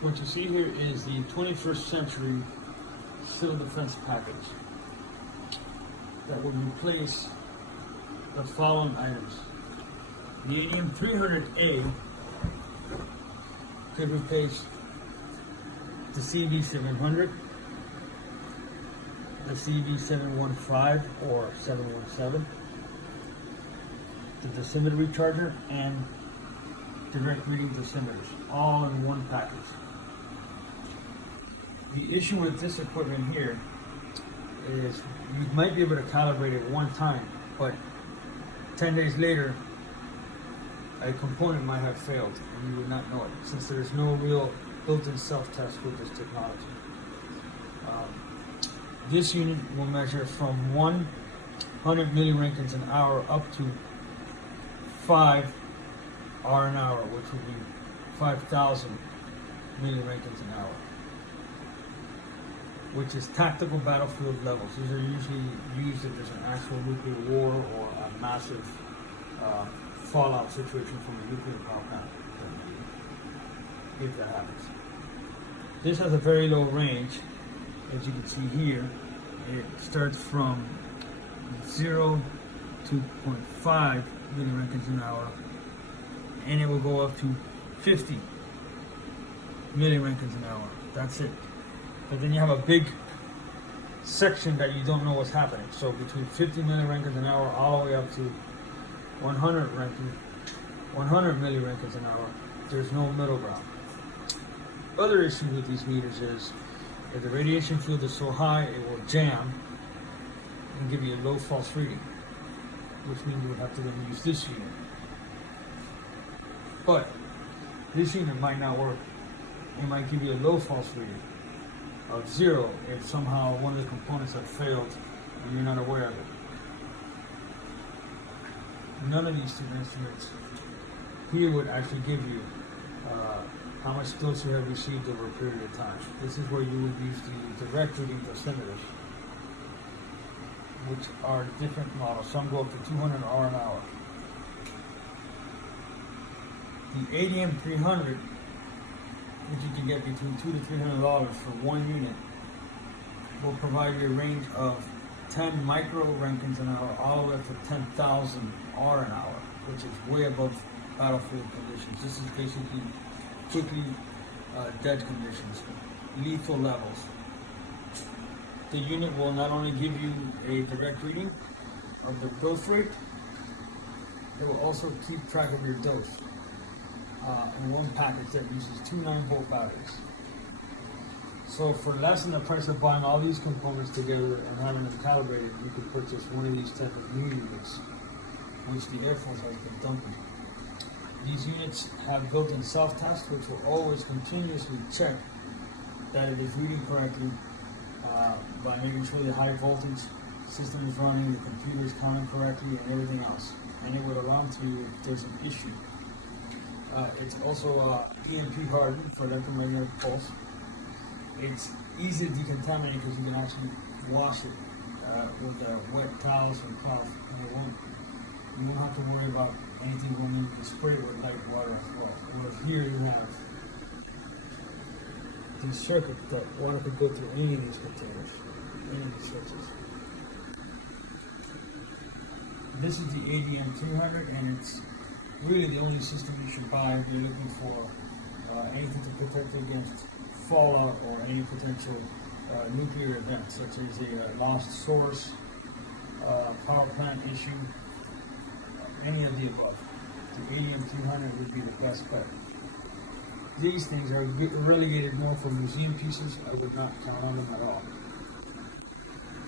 What you see here is the 21st century civil defense package that will replace the following items. The ADM-300A could replace the CV-700, the CV-715 or 717, the dosimeter recharger, and direct reading dosimeters, all in one package. The issue with this equipment here is you might be able to calibrate it one time, but 10 days later, a component might have failed and you would not know it, since there's no real built-in self-test with this technology. This unit will measure from 100 milliroentgens an hour up to 5 R an hour, which would be 5,000 milliroentgens an hour, which is tactical battlefield levels. These are usually used if there's an actual nuclear war or a massive fallout situation from a nuclear power plant, if that happens. This has a very low range. As you can see here, it starts from 0 to 0.5 milliroentgens an hour, and it will go up to 50 milliroentgens an hour. That's it. But then you have a big section that you don't know what's happening. So between 50 milliroentgens an hour all the way up to 100 milliroentgens an hour, there's no middle ground. Other issue with these meters is if the radiation field is so high, it will jam and give you a low false reading, which means you would have to then use this unit. But this unit might not work. It might give you a low false reading of 0 if somehow one of the components have failed and you're not aware of it. None of these two instruments here would actually give you how much dose you have received over a period of time. This is where you would use the direct reading dosimeters, which are different models. Some go up to 200 R an hour. The ADM-300, which you can get between $200 to $300 for one unit, will provide you a range of 10 microrenkins an hour all the way up to 10,000 R an hour, which is way above battlefield conditions. This is basically quickly dead conditions, lethal levels. The unit will not only give you a direct reading of the dose rate, it will also keep track of your dose in one package that uses 2 9-volt batteries. So for less than the price of buying all these components together and having them calibrated, you could purchase one of these type of new units, which the Air Force has been dumping. These units have built-in self-test, which will always continuously check that it is reading correctly by making sure the high voltage system is running, the computer is counting correctly, and everything else. And it would alarm to you if there's an issue. It's also EMP hardened for electromagnetic pulse. It's easy to decontaminate because you can actually wash it with wet towels or cloth, and you won't have to worry about anything going in. You can spray it with light water as well. Whereas here you have these circuits that water could go through any of these containers, any of these switches. This is the ADM-300, and it's really the only system you should buy if you're looking for anything to protect you against fallout or any potential nuclear events, such as a lost source, power plant issue, any of the above. The ADM-300 would be the best bet. These things are relegated more for museum pieces. I would not count on them at all.